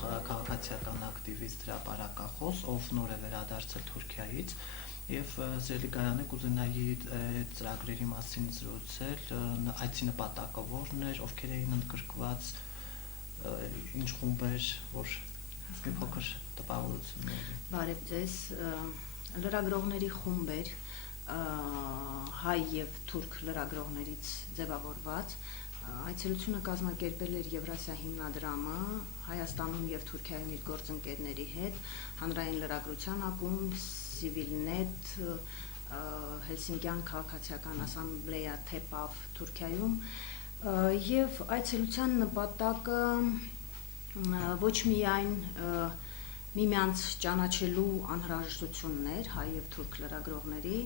քաղաքացիական ակտիվիստ հրապարակախոս, ով նոր է վերադարձել Թուրքիայից, եւ Սիրելի Գայանը կուզենայի այդ ծրագրերի մասին զրուցել, այցի նպատակը որն էր, ովքեր էին ընդգրկված, ինչ խումբեր, որ մի փոքր տպավորություններ։ Բարև ձեզ, լրագրողների խումբեր, հայ եւ թուրք լրագրողներից ձևավորված այցելությունը կազմակերպել էր Եվրասիա հիմնադրամը Հայաստանում եւ Թուրքիայում իր գործընկերների հետ, հանրային լրագրության ակումբ, Civilnet, Հելսինկյան քաղաքացիական ասամբլեա TEPAV Թուրքիայում եւ այցելության նպատակը ոչ միայն միմյանց ճանաչելու անհրաժեշտություններ հայ եւ թուրք լրագրողների,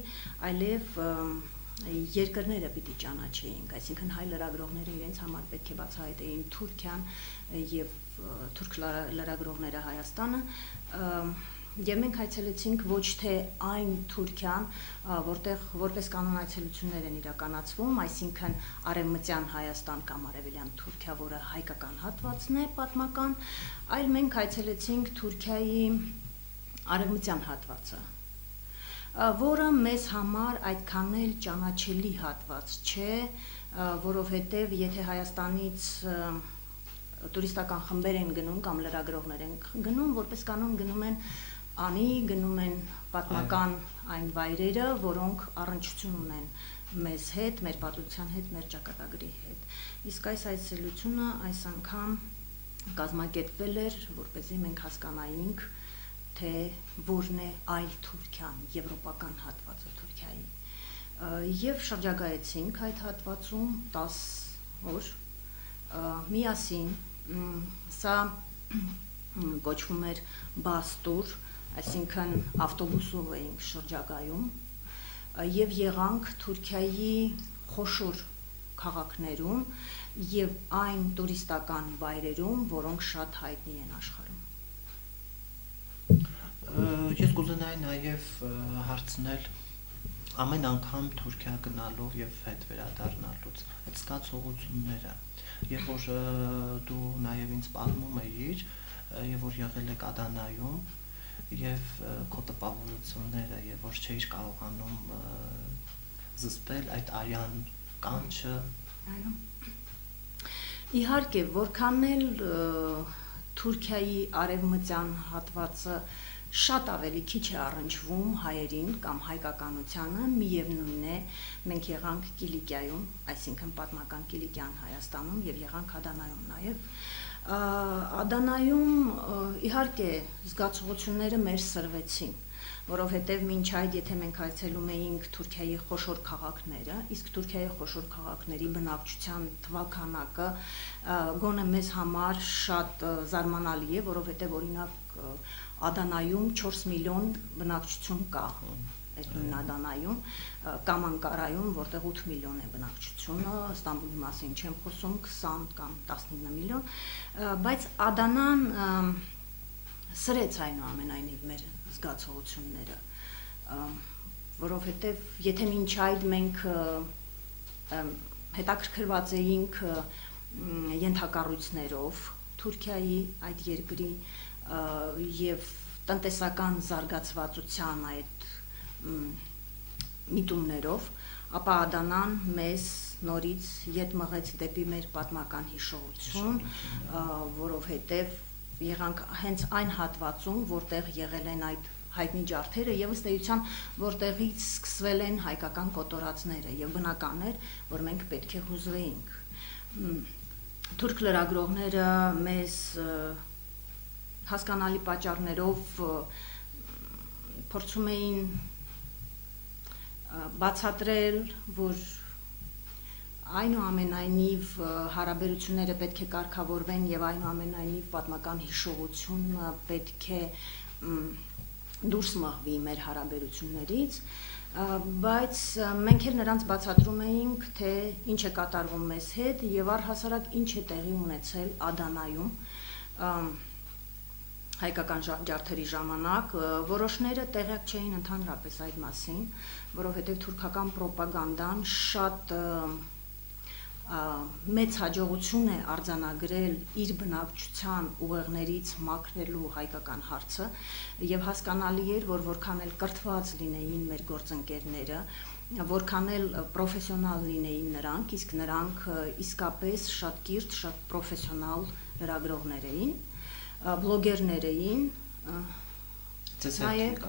այլև երկրները պիտի ճանաչեինք, այսինքն հայ լրագրողները իրենց համար պետք է բացահայտեին Թուրքիան եւ թուրք լրագրողները Հայաստանը, եւ մենք այցելեցինք ոչ թե այն Թուրքիան, որտեղ որպես կանոն այցելություններ են իրականացվում, այսինքն արևմտյան Հայաստան կամ արևելյան Թուրքիա, որը հայկական հատվածն է պատմական, այլ մենք այցելեցինք Թուրքիայի արևմտյան հատվածը, որը մեզ համար այդքան էլ ճանաչելի հատված չէ, որովհետև եթե Հայաստանից տուրիստական խմբեր են գնում կամ լրագրողներ են գնում, որպես կանոն գնում են անի, գնում են պատմական այն վայրերը, որոնք առնչություն ունեն մեզ հետ, մեր պատմության հետ, մեր ճակատագրի հետ։ Իսկ այս այցելությունը այս անգամ կազմակերպվել էր, որպեսզի մենք հասկանայինք, թե որն է այլ Թուրքիան, եվրոպական հատվածը Թուրքիայի։ Եվ շրջագայեցինք այդ հատվածում 10 օր միասին, սա կոչվում էր բաստուր, այսինքն ավտոբուսով էինք շրջագայում եւ եղանք Թուրքիայի խոշոր քաղաքներում եւ այն տուրիստական վայրերում, որոնք շատ հայտնի են աշխարհում։ Ես կուզենայի նաեւ հարցնել ամեն անգամ Թուրքիա գնալով եւ հետ վերադառնալուց այդ զգացողությունները, երբ որ դու նաեւ ինձ պատմում էիր եւ որ եղել եք Ադանայում եւ քո տպավորությունները եւ որ չէիր կարողանում զսպել այդ արյան կանչը։ Այո։ Իհարկե, որքան էլ Թուրքիայի արևմտյան հատվածը շատ ավելի քիչ է առնչվում հայերին կամ հայկականությանը, միևնույն է, մենք եղանք Կիլիկիայում, այսինքն պատմական Կիլիկյան Հայաստանում եւ եղանք Ադանայում նաեւ։ Ադանայում իհարկե զգացողությունները մեր սրվեցին, որովհետև մինչ այդ եթե մենք այցելում էինք Թուրքիայի խոշոր քաղաքները, իսկ Թուրքիայի խոշոր քաղաքների բնակչության թվաքանակը գոնե մեզ համար շատ զարմանալի է, որովհետև օրինակ Ադանայում 4 միլիոն բնակչություն կա, այս նույն Ադանայում, կամ Անկարայում, որտեղ 8 միլիոն է բնակչությունը, Ստամբուլի մասին չեմ խոսում, 20 կամ 19 միլիոն, բայց Ադանան սրեց այնուամենայնիվ մեր զգացողությունները, որովհետև եթե մինչ այդ մենք հետաքրքրված էինք ենթակառույցներով Թուրքիայի այդ երկրի եւ տնտեսական զարգացվածության այդ միտումներով, ապա Ադանան մեզ նորից ետ մղեց դեպի մեր պատմական հիշողություն, որովհետև եղանք հենց այն հատվածում, որտեղ եղել են այդ հայտնի ջարդերը եւ ըստ էության որտեղից սկսվել են հայկական կոտորածները եւ բնական էր, որ մենք պետք է հուզվեինք։ Թուրք լրագրողները մեզ հասկանալի պատճառներով փորձում էին բացատրել, որ այնուամենայնիվ հարաբերությունները պետք է կարգավորվեն եւ այնուամենայնիվ պատմական հիշողությունը պետք է դուրս մղվի մեր հարաբերություններից, բայց մենք էլ նրանց բացատրում էինք, թե ինչ է կատարվում մեզ հետ եւ առհասարակ ինչ է տեղի ունեցել Ադանայում հայկական ջարդերի ժամանակ, որոշները տեղյակ չէին ընդհանրապես այդ մասին, որովհետև թուրքական պրոպագանդան շատ մեծ հաջողություն է արձանագրել իր բնակչության ուղեղներից մաքրելու հայկական հարցը եւ հասկանալի էր, որ որքան էլ կրթված լինեին մեր գործընկերները, որքան էլ պրոֆեսիոնալ լինեին նրանք, իսկ նրանք իսկապես շատ կիրթ, շատ պրոֆեսիոնալ լրագրողներ էին, բլոգերներ էին,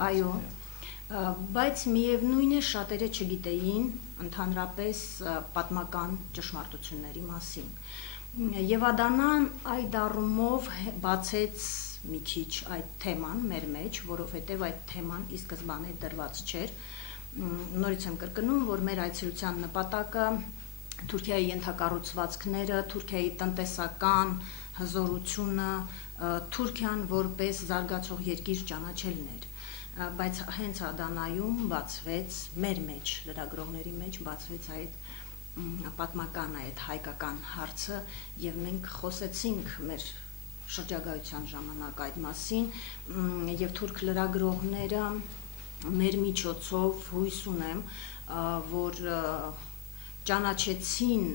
այո, բայց միևնույն է շատերը չգիտեին ընդհանրապես պատմական ճշմարտությունների մասին։ Եվ Ադանան այդ առումով բացեց մի քիչ այդ թեման մեր մեջ, որովհետև այդ թեման ի սկզբանե դրված չէր։ Նորից եմ կրկնում, որ մեր այցելության նպատակը Թուրքիայի ենթակառուցվածքները, Թուրքիայի տնտեսական հզորությունը, Թուրքիան որպես զարգացող երկիր ճանաչելն էր, բայց հենց Ադանայում բացվեց մեր մեջ, լրագրողների մեջ բացվեց այդ պատմական, այդ հայկական հարցը եւ մենք խոսեցինք մեր շրջագայության ժամանակ այդ մասին եւ թուրք լրագրողները մեր միջոցով հույս ունեմ, որ ճանաչեցին,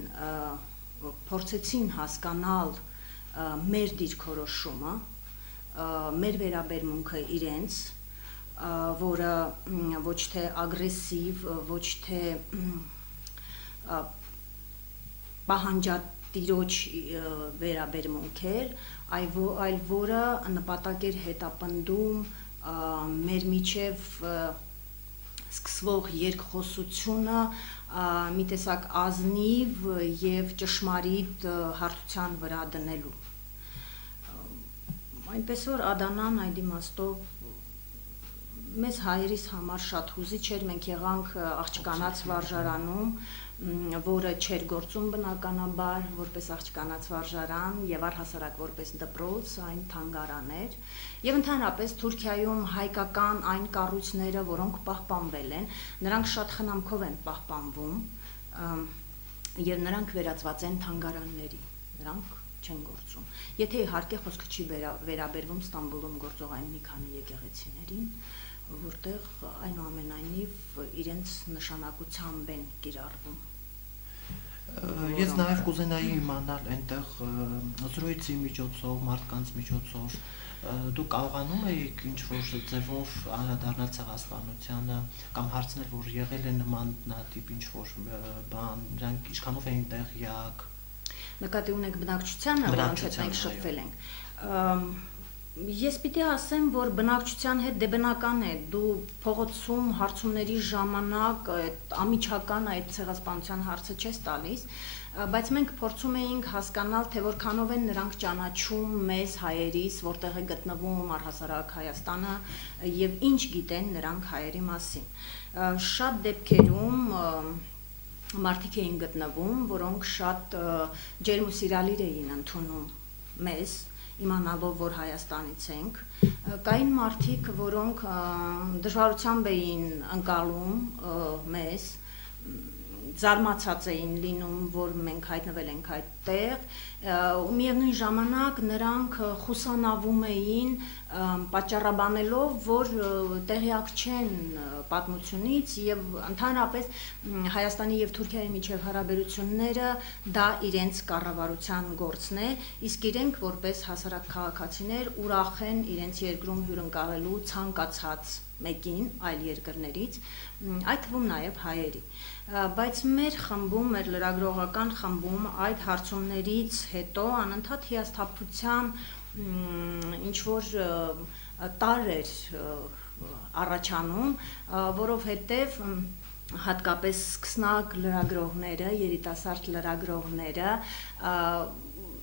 փորձեցին հասկանալ մեր դիրքորոշումը, մեր վերաբերմունքը իրենց, որը ոչ թե ագրեսիվ, ոչ թե պահանջատիրոջ վերաբերմունք էր, այլ որը նպատակ էր հետապնդում մեր միջև սկսվող երկխոսությունը մի տեսակ ազնիվ եւ ճշմարիտ հարթության վրա դնելու։ Այնպես որ Ադանան այդ իմաստով մեզ հայերիս համար շատ հուզիչ էր, մենք եղանք աղջկանաց վարժարանում, որը չէր գործում բնականաբար որպես աղջկանաց վարժարան եւ առհասարակ որպես դպրոց, այն թանգարան էր, եւ ընդհանրապես Թուրքիայում հայկական այն կառույցները, որոնք պահպանվել են, նրանք շատ խնամքով են պահպանվում եւ նրանք վերածված են թանգարանների, նրանք չեն գործում։ Եթե իհարկե խոսքը չի վերաբերվում Ստամբուլում գործող այն մի քանի եկեղեցիներին, որտեղ այնուամենայնիվ իրենց նշանակությամբ են կիրառվում։ Ես նաև կուզենայի իմանալ այնտեղ զրույցի միջոցով, մարդկանց միջոցով դու կարողանում եք ինչ-որ ձևով անդրադառնալ ցեղասպանությանը կամ հարցնել, որ եղել է նմանատիպ ինչ-որ բան, նրանք ինչքանով էին տեղյակ։ Նկատի ունեք բնակչությանը, որոնց հետ մենք շփվել ենք։ Ես պիտի ասեմ, որ բնակչության հետ դե բնական է, դու փողոցում հարցումների ժամանակ ամիջական այդ ցեղասպանության հարցը չես տալիս, բայց մենք փորձում էինք հասկանալ, թե որքանով են նրանք ճանաչում մեզ հայերիս, որտեղ է գտնվում առհասարակ Հայաստանը եւ ինչ գիտեն նրանք հայերի մասին։ Շատ դեպքերում մարդիկ էին գտնվում, որոնք շատ ջերմ ու սիրալիր էին ընդունում մեզ, իմանալով, որ Հայաստանից ենք, կային մարդիկ, որոնք դժվարությամբ էին ընկալում մեզ, զարմացած էին լինում, որ մենք հայտնվել ենք այդտեղ, ու միևնույն ժամանակ նրանք խուսանավում էին, պատճառաբանելով, որ տեղյակ չեն պատմությունից եւ ընդհանրապես Հայաստանի եւ Թուրքիայի միջև հարաբերությունները դա իրենց կառավարության գործն է, իսկ իրենք որպես հասարակ քաղաքացիներ ուրախ են իրենց երկրում հյուրընկալելու ցանկացած մեկին այլ երկրներից, այդ թվում նաև հայերի։ Բայց մեր խմբում, մեր լրագրողական խմբում այդ հարցումներից հետո անընդհատ հիասթափության ինչ-որ տարր առաջանում, որովհետև հատկապես սկսնակ լրագրողները, երիտասարդ լրագրողները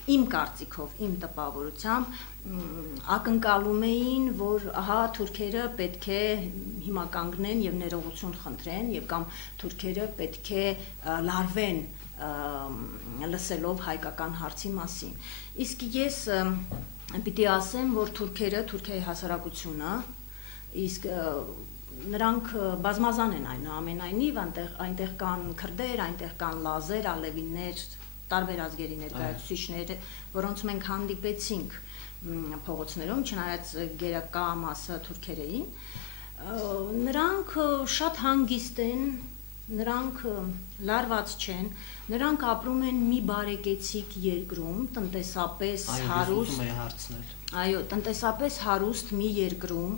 իմ կարծիքով, իմ տպավորությամբ ակնկալում էին, որ ահա թուրքերը պետք է հիմա կանգնեն եւ ներողություն խնդրեն եւ կամ թուրքերը պետք է լարվեն լսելով հայկական հարցի մասին։ Իսկ ես պիտի ասեմ, որ թուրքերը, Թուրքիայի հասարակությունը, իսկ նրանք բազմազան են այնուամենայնիվ, այնտեղ կան քրդեր, այնտեղ կան լազեր, ալևիներ, տարբեր ազգերի ներկայացուցիչներ, որոնց մենք հանդիպեցինք փողոցներում, չնայած գերակա մասը թուրքեր էին, նրանք շատ հանգիստ են նրանք լարված չեն, նրանք ապրում են մի բարեկեցիկ երկրում, տնտեսապես հարուստ, այո, տնտեսապես հարուստ մի երկրում,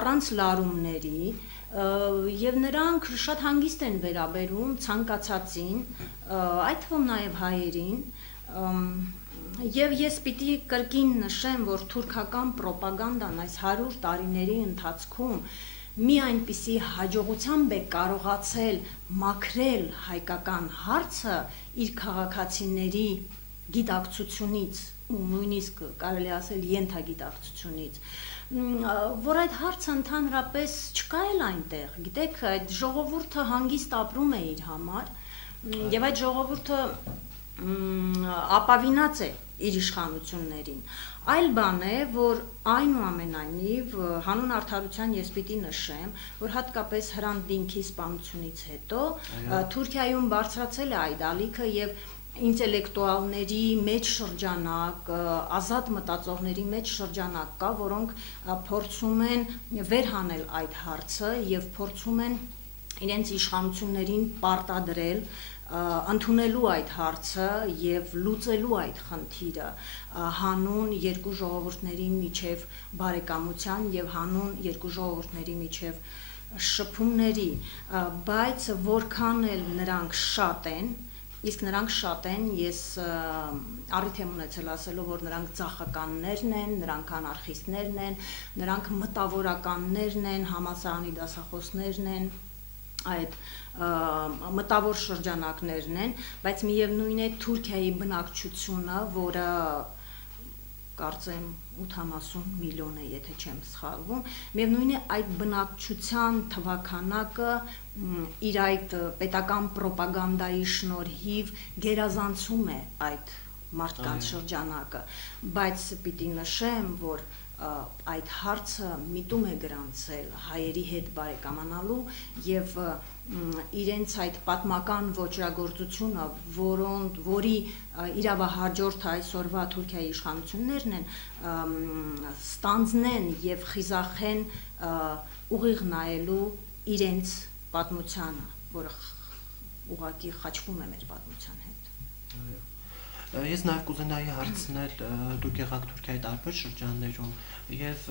առանց լարումների, եւ նրանք շատ հանգիստ են վերաբերում ցանկացածին, այդ թվում նաեւ հայերին, եւ ես պիտի կրկին նշեմ, որ թուրքական պրոպագանդան այս 100 տարիների ընթացքում մի այնպիսի հաջողությամբ է կարողացել մաքրել հայկական հարցը իր քաղաքացիների գիտակցությունից ու նույնիսկ կարելի ասել ենթագիտակցությունից, որ այդ հարցը ընդհանրապես չկա էլ այնտեղ, գիտեք, այդ ժողովուրդը հանգիստ ապրում է իր համար եւ այդ ժողովուրդը ապավինած է իր իշխանություններին։ Այլ բան է, որ այնուամենայնիվ հանուն արդարության ես պիտի նշեմ, որ հատկապես Հրանտ Դինքի սպանությունից հետո Թուրքիայում բարձրացել է այդ ալիքը եւ ինտելեկտուալների մեջ շրջանակ, ազատ մտածողների մեջ շրջանակ կա, որոնք փորձում են վերհանել այդ հարցը եւ փորձում են իրենց իշխանություններին պարտադրել ընդունելու այդ հարցը եւ լուծելու այդ խնդիրը հանուն երկու ժողովուրդների միջև բարեկամության եւ հանուն երկու ժողովուրդների միջև շփումների, բայց որքան էլ նրանք շատ են, իսկ նրանք շատ են, ես առիթ եմ ունեցել ասելու, որ նրանք ծախականներն են, նրանք անարխիստներն են, նրանք մտավորականներն են, համալսարանի դասախոսներն են, այդ մտավոր շրջանակներն են, բայց միևնույն է Թուրքիայի բնակչությունը, որը կարծեմ 80 միլիոն է, եթե չեմ սխալվում, միևնույն է այդ բնակչության թվաքանակը իր այդ պետական պրոպագանդայի շնորհիվ գերազանցում է այդ մարդկանց շրջանակը, բայց պիտի նշեմ, որ այդ հարցը միտում է գրանցել հայերի հետ բարեկամանալու եւ իրենց այդ պատմական ոճրագործությունը, որի իրավահաջորդը այսօրվա Թուրքիայի իշխանություններն են, ստանձնեն եւ խիզախեն ուղիղ նայելու իրենց պատմությանը, որը ուղղակի խաչվում է մեր պատմության հետ։ Ես նաև կուզենայի հարցնել, դուք եղաք Թուրքիայի տարբեր շրջաններում եւ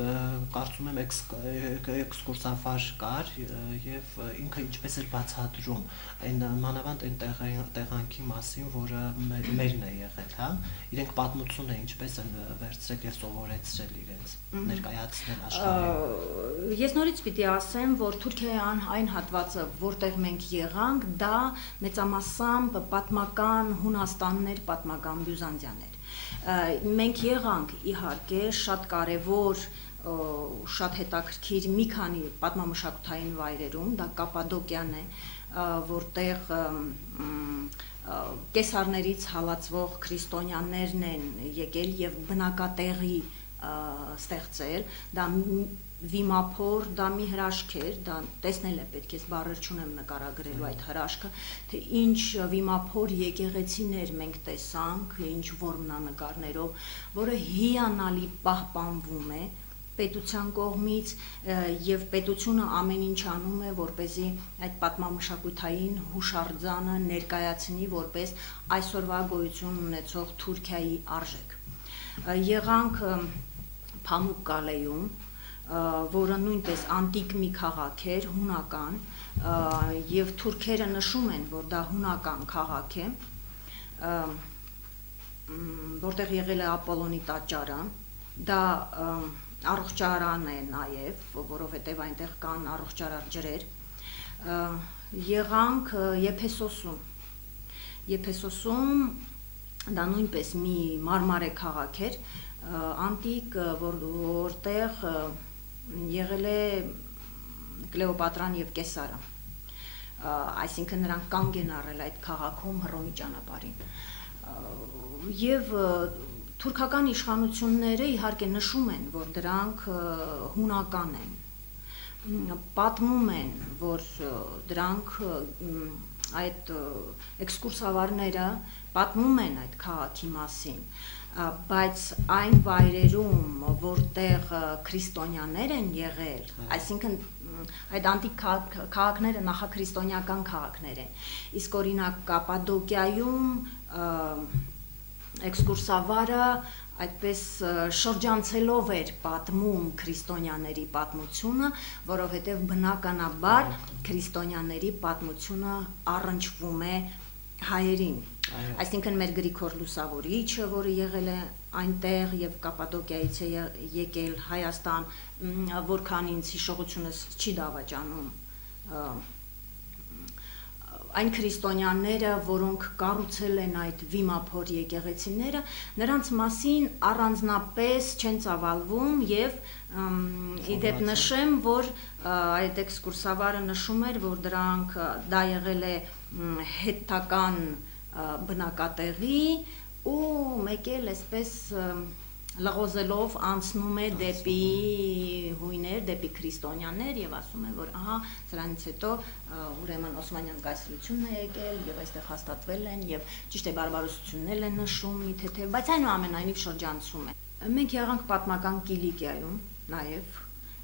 կարծում եմ էքսկուրսավար կար եւ ինքը ինչպես էր բացատրում այն մանավանդ այն տեղանքի մասին, որը մերն է եղել, հա, իրենք պատմություն է ինչպես են վերցրել եւ սովորեցրել իրենց ներկայացնել աշխարհին։ Ես նորից պիտի ասեմ, որ Թուրքիայի այն հատվածը, որտեղ մենք եղանք, դա մեծամասամբ պատմական Հունաստաններ, պատմական Բյուզանդիաներ։ Մենք եղանք իհարկե շատ կարևոր, շատ հետաքրքիր մի քանի պատմամշակութային վայրերում, դա Կապադոկիան է, որտեղ կեսարներից հալածվող քրիստոնյաներն են եկել եւ բնակատեղի ստեղծել, դա վիմափոր, դա մի հրաշք էր, դա տեսնել է պետք, ես բառեր չունեմ նկարագրելու այդ հրաշքը, թե ինչ վիմափոր եկեղեցիներ մենք տեսանք, ինչ որմնանկարներով, որը հիանալի պահպանվում է պետության կողմից եւ պետությունը ամեն ինչ անում է, որպեսզի այդ պատմամշակութային հուշարձանը ներկայացնի որպես այսօրվա գոյություն ունեցող Թուրքիայի արժեք։ Եղանք Փամուկ Կալեյում, որը նույնպես անտիկ մի քաղաք էր, հունական, եւ թուրքերը նշում են, որ դա հունական քաղաք է, որտեղ եղել է Ապոլոնի տաճարը, դա առողջարան է նաեւ, որովհետեւ այնտեղ կան առողջարար ջրեր, եղանք Եփեսոսում, դա նույնպես մի մարմարե քաղաք էր, անտիկ, որտեղ եղել է Կլեոպատրան եւ Կեսարը, այսինքն նրանք կանգ են առել այդ քաղաքում Հռոմի ճանապարհին, եւ թուրքական իշխանությունները իհարկե նշում են, որ դրանք հունական են, պատմում են, որ դրանք այդ էքսկուրսավարները պատմում են այդ քաղաքի մասին, բայց այն վայրերում, որտեղ քրիստոնյաներ են եղել, այսինքն այդ անտիկ քաղաքները նախաքրիստոնեական քաղաքներ են։ Իսկ օրինակ Կապադոկիայում էքսկուրսավարը այդպես շրջանցելով էր պատմում քրիստոնյաների պատմությունը, որովհետև բնականաբար քրիստոնյաների պատմությունը առնչվում է հայերին։ Այսինքն մեր Գրիգոր Լուսավորիչը, որը եղել է այնտեղ եւ Կապադոկիայից է եկել Հայաստան, որքան ինձ հիշողությունս չի դավաճանում, այն քրիստոնյաները, որոնք կառուցել են այդ վիմափոր եկեղեցիները, նրանց մասին առանձնապես չեն ծավալվում եւ իդեպ նշեմ, որ այդ էքսկուրսավարը նշում էր, որ դա եղել է հետական բնակատեղի ու մեկ էլ այսպես լղոզելով անցնում է դեպի հույներ, դեպի քրիստոնյաներ եւ ասում է, որ ահա սրանից հետո ուրեմն Օսմանյան կայսրությունն է եկել եւ այստեղ հաստատվել են եւ ճիշտ է բարբարոսություններ են նշում մի թեթև, բայց այնուամենայնիվ շրջանցում է։ Մենք եղանք պատմական Կիլիկիայում նաեւ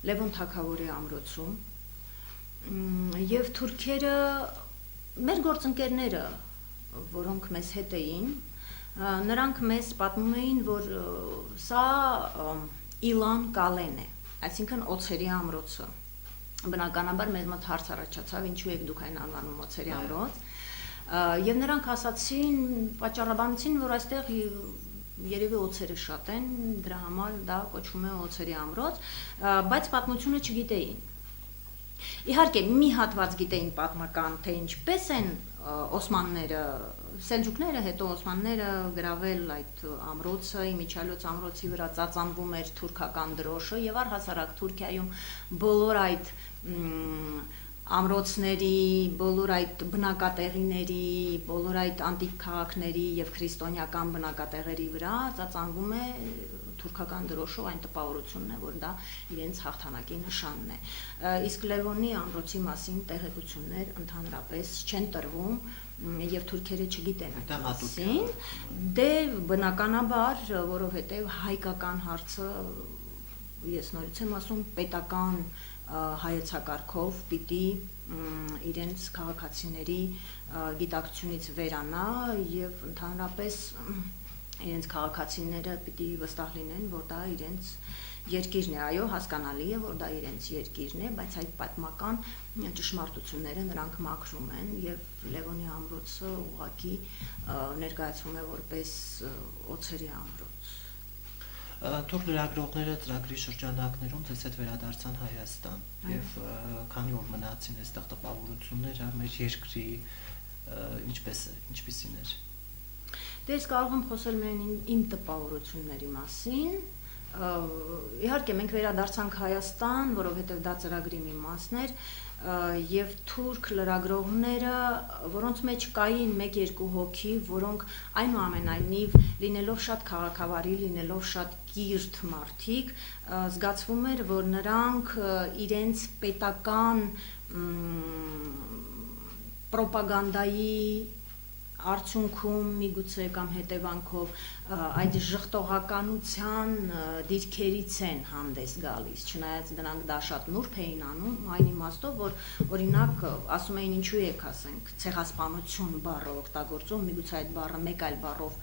Լևոն Թագավորի ամրոցում եւ թուրքերը մեր գործընկերները, որոնք մեզ հետ էին, նրանք մեզ պատմում էին, որ սա Իլան Կալեն է, այսինքն օձերի ամրոցը։ Բնականաբար մեզ մոտ հարց առաջացավ, ինչու եք դուք այն անվանում օձերի ամրոց, եւ նրանք ասացին, պատճառաբանեցին, որ այստեղ երևի օձերը շատ են, դրա համար դա կոչվում է օձերի ամրոց, բայց պատմությունը չգիտեին։ Իհարկե, մի հատված գիտեին պատմական, թե ինչպես են օսմանները, սելջուկները, հետո օսմանները գրավել այդ ամրոցը, Իմիջիալոց ամրոցի վրա ծածանվում էր թուրքական դրոշը եւ առհասարակ Թուրքիայում բոլոր այդ ամրոցների, բոլոր այդ բնակատեղիների, բոլոր այդ անտիկ քաղաքների եւ քրիստոնեական բնակատեղերի վրա ծածանվում է թուրքական դրոշով, այն տպավորությունն է, որ դա իրենց հաղթանակի նշանն է։ Իսկ Լևոնի ամրոցի մասին տեղեկություններ ընդհանրապես չեն տրվում եւ թուրքերը չգիտեն այդ մասին, դե բնականաբար, որովհետեւ հայկական հարցը, ես նորից եմ ասում, պետական հայեցակարգով պիտի իրենց քաղաքացիների գիտակցությունից վերանա եւ ընդհանրապես իրենց քաղաքացիները պիտի վստահ լինեն, որ դա իրենց երկիրն է, այո, հասկանալի է, որ դա իրենց երկիրն է, բայց այդ պատմական ճշմարտությունները նրանք մաքրում են եւ Լևոնի ամրոցը ուղղակի ներկայացվում է որպես օձերի ամրոց։ Թուրք լրագրողները ծրագրի շրջանակներում ձեզ հետ վերադարձան Հայաստան եւ քանի օր մնացին այստեղ տպավորությունները մեր երկրի ինչպիսին էր։ Դե ես կարող եմ խոսել միայն իմ տպավորությունների մասին։ Իհարկե մենք վերադարձանք Հայաստան, որովհետև դա ծրագրի մի մասն էր, եւ թուրք լրագրողները, որոնց մեջ կային 1-2 հոգի, որոնք այնուամենայնիվ լինելով շատ քաղաքավարի, լինելով շատ կիրթ մարդիկ, զգացվում էր, որ նրանք իրենց պետական պրոպագանդայի արդյունքում միգուցե կամ հետևանքով այդ ժխտողականության դիրքերից են հանդես գալիս, չնայած դրանք դա շատ նուրբ էին անում, այն իմաստով, որ օրինակ ասում էին ինչու եք ասենք ցեղասպանություն բառը օգտագործում, միգուցե այդ բառը մեկ այլ բառով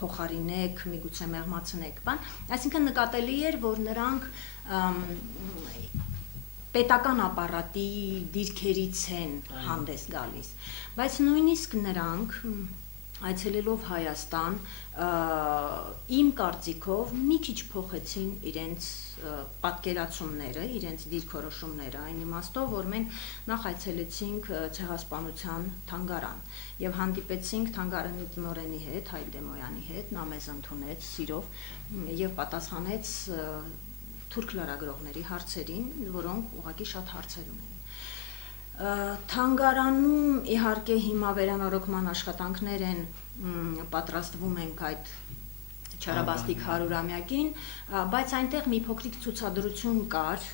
փոխարինեք, միգուցե մեղմացնեք, բան, այսինքն նկատելի էր, որ նրանք պետական ապարատի դիրքերից են հանդես գալիս, բայց նույնիսկ նրանք այցելելով Հայաստան իմ կարծիքով մի քիչ փոխեցին իրենց պատկերացումները, իրենց դիրքորոշումները, այն իմաստով, որ մենք նախ այցելեցինք ցեղասպանության թանգարան եւ հանդիպեցինք թանգարանի տնօրենի հետ, Հայկ Դեմոյանի հետ, նա մեզ ընդունեց սիրով եւ պատասխանեց թուրք լրագրողների հարցերին, որոնք ուղղակի շատ հարցեր ունեն։ Թանգարանում իհարկե հիմա վերանորոգման աշխատանքներ են պատրաստվում ենք այդ չարաբաստիկ 100-ամյակին, բայց այնտեղ մի փոքրիկ ցուցադրություն կար,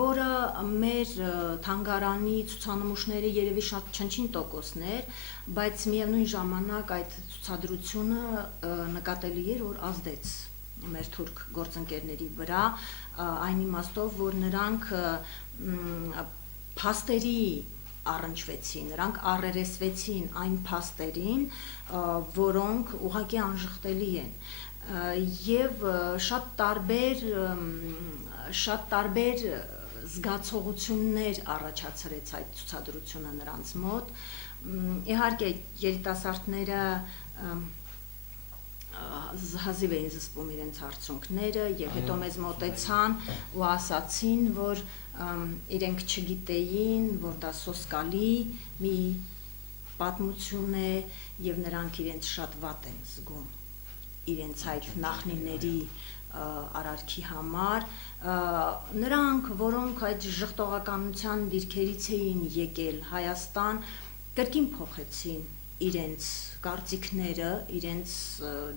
որը մեր թանգարանի ցուցանմուշները երևի շատ չնչին տոկոսներ, բայց միևնույն ժամանակ այդ ցուցադրությունը նկատելի էր, որ ազդեց մեր թուրք գործընկերների վրա, այն իմաստով, որ նրանք փաստերի առնչվեցին, նրանք առերեսվեցին այն փաստերին, որոնք ուղղակի անժխտելի են, եւ շատ տարբեր զգացողություններ առաջացրեց այդ ցուցադրությունը նրանց մոտ։ Իհարկե երիտասարդները հազիվ էին զսպում իրենց արդյունքները եւ հետո մեզ մոտեցան ու ասացին, որ իրենք չգիտեին, որ դա սոսկալի մի պատմություն է եւ նրանք իրենց շատ վատ են զգում իրենց այդ նախնիների արարքի համար, նրանք, որոնք այդ ժխտողականության դիրքերից էին եկել Հայաստան, կրկին փոխեցին իրենց կարծիքները, իրենց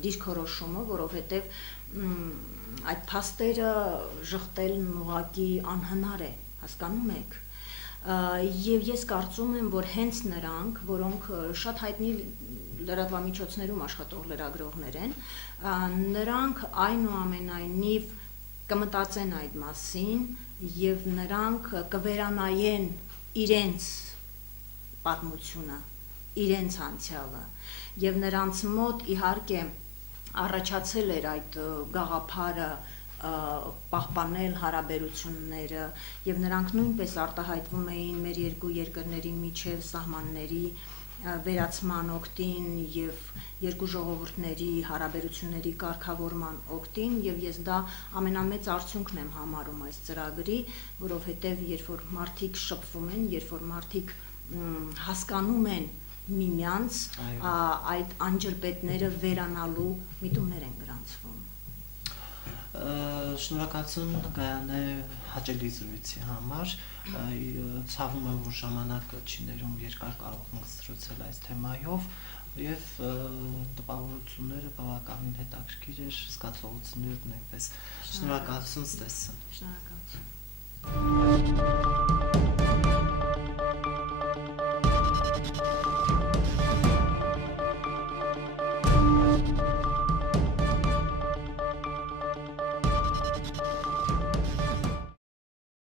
դիրքորոշումը, որովհետև այդ փաստերը ժխտելն ուղղակի անհնար է, հասկանում եք։ Եվ ես կարծում եմ, որ հենց նրանք, որոնք շատ հայտնի լրատվամիջոցներում աշխատող լրագրողներ են, նրանք այնուամենայնիվ կմտածեն այդ մասին եւ նրանք կվերանայեն իրենց պատմությունը, իրենց անցյալը եւ նրանց մոտ իհարկե առաջացել էր այդ գաղափարը պահպանել հարաբերությունները եւ նրանք նույնպես արտահայտվում էին մեր երկու երկրների միջև սահմանների վերացման օգտին եւ երկու ժողովուրդների հարաբերությունների կարգավորման օգտին եւ ես դա ամենամեծ արդյունքն եմ համարում այս ծրագրի, որովհետեւ երբ որ մարդիկ շփվում են, երբ որ մարդիկ հասկանում են միմյանց, այդ անջրպետները վերանալու միտումներ են գրանցվում։ Շնորհակալություն Գայանե հաճելի զրույցի համար, ցավում եմ, որ ժամանակը չի ներում երկար կարող ենք զրուցել այս թեմայով եւ տպավորությունները բավականին հետաքրքիր էր, զգացողությունները նույնպես։ Շնորհակալություն, ստեսին։ Շնորհակալություն։